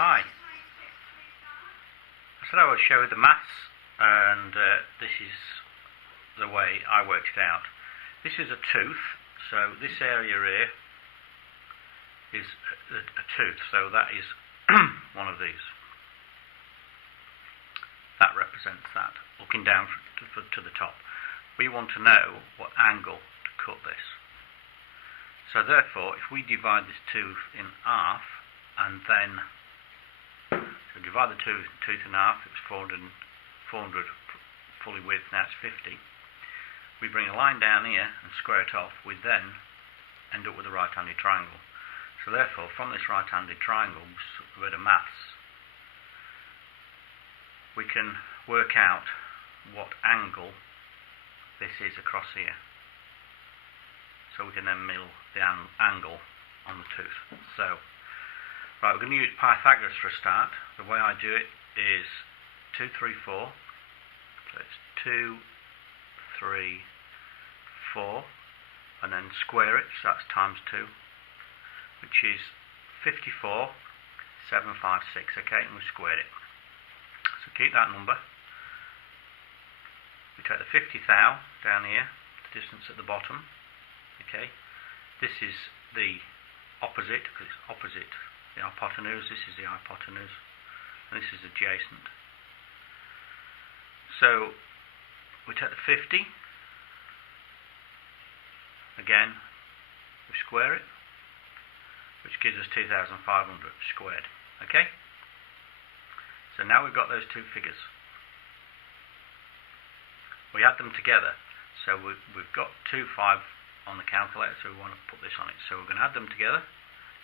Hi. I said I would show the maths, and this is the way I worked it out. This is a tooth, so this area here is a tooth, so that is one of these. That represents that, looking down to the top. We want to know what angle to cut this. So therefore, if we divide this tooth in half, and then divide the tooth in half, it was 400 fully width, now it's 50. We bring a line down here and square it off, we then end up with a right-handed triangle. So therefore, from this right-handed triangle, a bit of maths, we can work out what angle this is across here. So we can then mill the angle on the tooth. So, right, we're going to use Pythagoras for a start. The way I do it is 2, 3, 4. So it's 2, 3, 4, and then square it, so that's times 2, which is 54, 7, 5, 6, okay, and we squared it. So keep that number. We take the 50 thou down here, the distance at the bottom, okay. This is the opposite, because it's opposite the hypotenuse, this is the hypotenuse, and this is adjacent. So we take the 50, again we square it, which gives us 2,500 squared, okay? So now we've got those two figures. We add them together, so we've got 2, 5 on the calculator, so we want to put this on it. So we're going to add them together.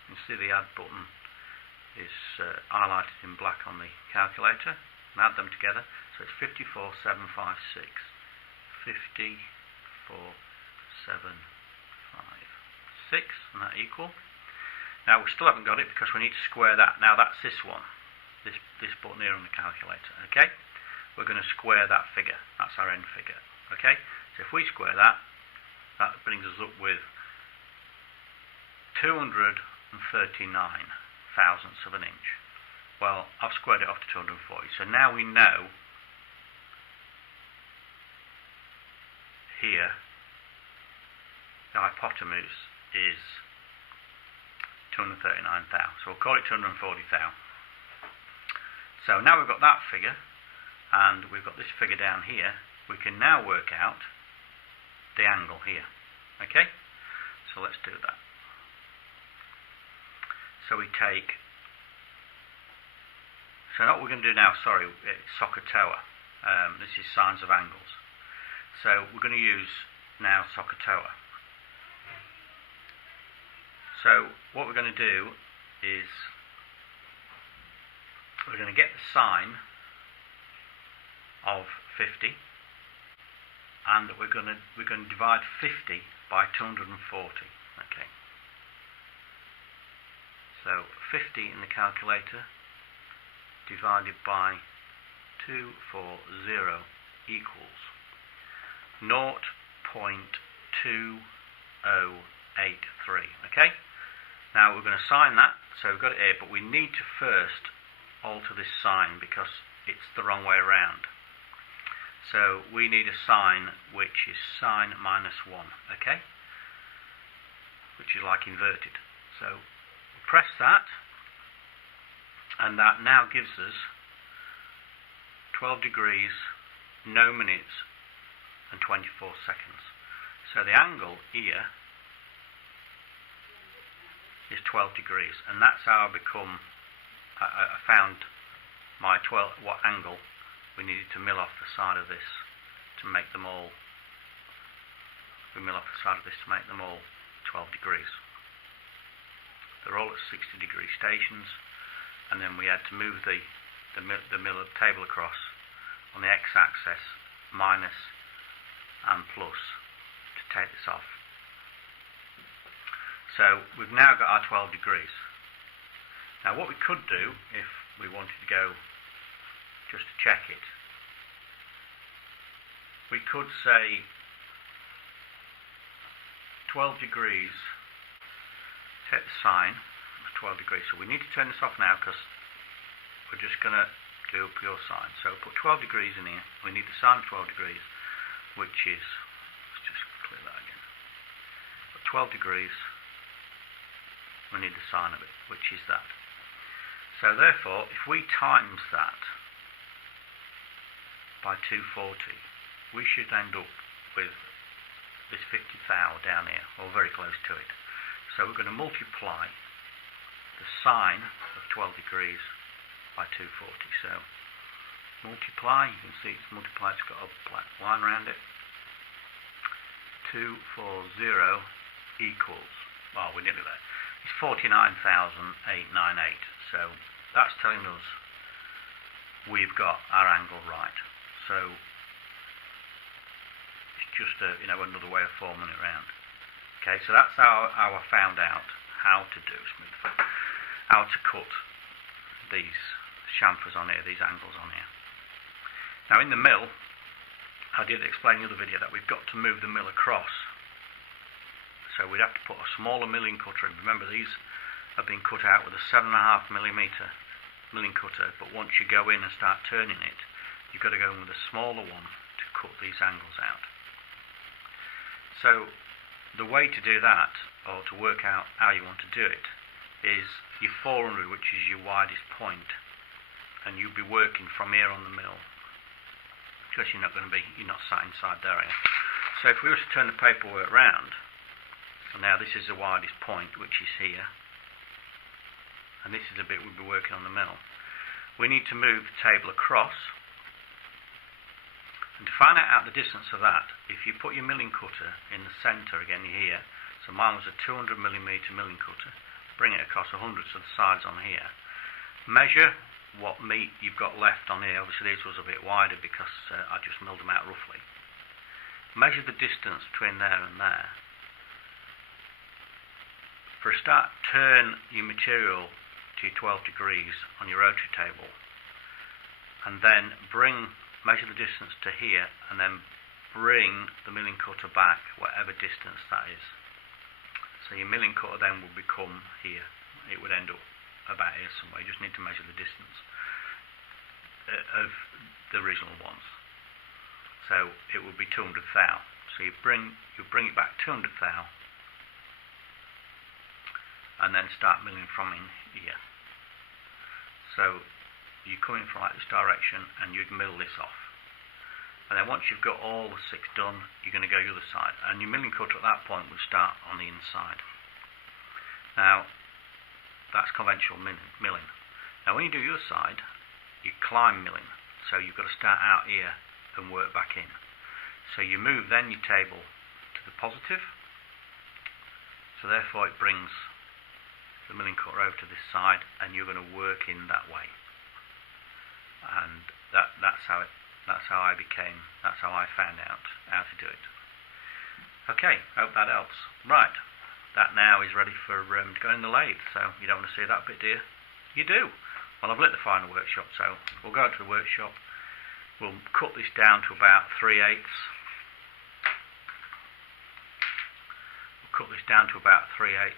You can see the add button is highlighted in black on the calculator, and add them together. So it's 54, 7, 5, 6. 54, 7, 5, 6, and that equal. Now we still haven't got it because we need to square that. Now that's this one, this button here on the calculator, okay? We're going to square that figure, that's our end figure, okay? So if we square that, that brings us up with 239 thousandths of an inch. Well, I've squared it off to 240, so now we know here the hypotenuse is 239 thou, so we'll call it 240 thou. So now we've got that figure, and we've got this figure down here, we can now work out the angle here, okay? So let's do that. So we take, so what we're going to do now, sorry, it's SOHCAHTOA. This is sines of angles. So we're going to use now SOHCAHTOA. So what we're going to do is we're going to get the sine of 50, and we're going to divide 50 by 240. Okay. So 50 in the calculator divided by 240 equals 0.2083. Okay. Now we're going to sign that, so we've got it here, but we need to first alter this sign because it's the wrong way around. So we need a sign which is sine minus 1, okay? Which is like inverted. So we press that, and that now gives us 12 degrees, 9 minutes and 24 seconds. So the angle here is 12 degrees, and that's how I found my what angle we needed to mill off the side of this to make them all. We mill off the side of this to make them all 12 degrees. They're all at 60 degree stations, and then we had to move the table across on the x-axis, minus and plus, to take this off. So we've now got our 12 degrees. Now what we could do, if we wanted to go just to check it, we could say 12 degrees, take the sine of 12 degrees. So we need to turn this off now because we're just going to do pure sine. So put 12 degrees in here. We need the sine of 12 degrees, which is, let's just clear that again. Put 12 degrees, we need the sine of it, which is that. So therefore, if we times that by 240, we should end up with this 50 thou down here, or very close to it. So we're going to multiply the sine of 12 degrees by 240. So multiply, you can see it's multiplied, it's got a black line around it. 240 equals, well, we're nearly there. It's 49,898. So that's telling us we've got our angle right. So it's just another way of forming it round. Okay, so that's how I found out how to do how to cut these chamfers on here, these angles on here. Now in the mill, I did explain in the other video that we've got to move the mill across. So we'd have to put a smaller milling cutter in. Remember, these have been cut out with a 7.5mm milling cutter, but once you go in and start turning it, you've got to go in with a smaller one to cut these angles out. So the way to do that, or to work out how you want to do it, is your 400, which is your widest point, and you'll be working from here on the mill, because you're not sat inside there, are you? So if we were to turn the paperwork round, and now this is the widest point, which is here, and this is the bit we'll be working on the mill, we need to move the table across. And to find out the distance of that, if you put your milling cutter in the centre again here, so mine was a 200mm milling cutter, bring it across 100 to the sides on here, measure what meat you've got left on here. Obviously this was a bit wider because I just milled them out roughly. Measure the distance between there and there. For a start, turn your material to your 12 degrees on your rotary table, and then measure the distance to here, and then bring the milling cutter back whatever distance that is. So your milling cutter then will become here. It would end up about here somewhere. You just need to measure the distance of the original ones. So it would be 200 thou. So you bring it back 200 thou, and then start milling from in here. So you come in from like this direction and you'd mill this off. And then once you've got all the 6 done, you're going to go the other side. And your milling cutter at that point will start on the inside. Now, that's conventional milling. Now when you do your side, you climb milling. So you've got to start out here and work back in. So you move then your table to the positive. So therefore it brings the milling cutter over to this side, and you're going to work in that way. And that's how I found out how to do it. Okay, hope that helps. Right, that now is ready for to go in the lathe. So you don't want to see that bit, do you? You do. Well, I've lit the final workshop, so we'll go out to the workshop. We'll cut this down to about 3/8. We'll cut this down to about 3/8,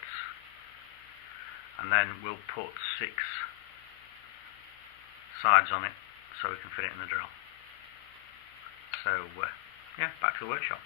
and then we'll put 6 sides on it so we can fit it in the drill. So yeah, back to the workshop.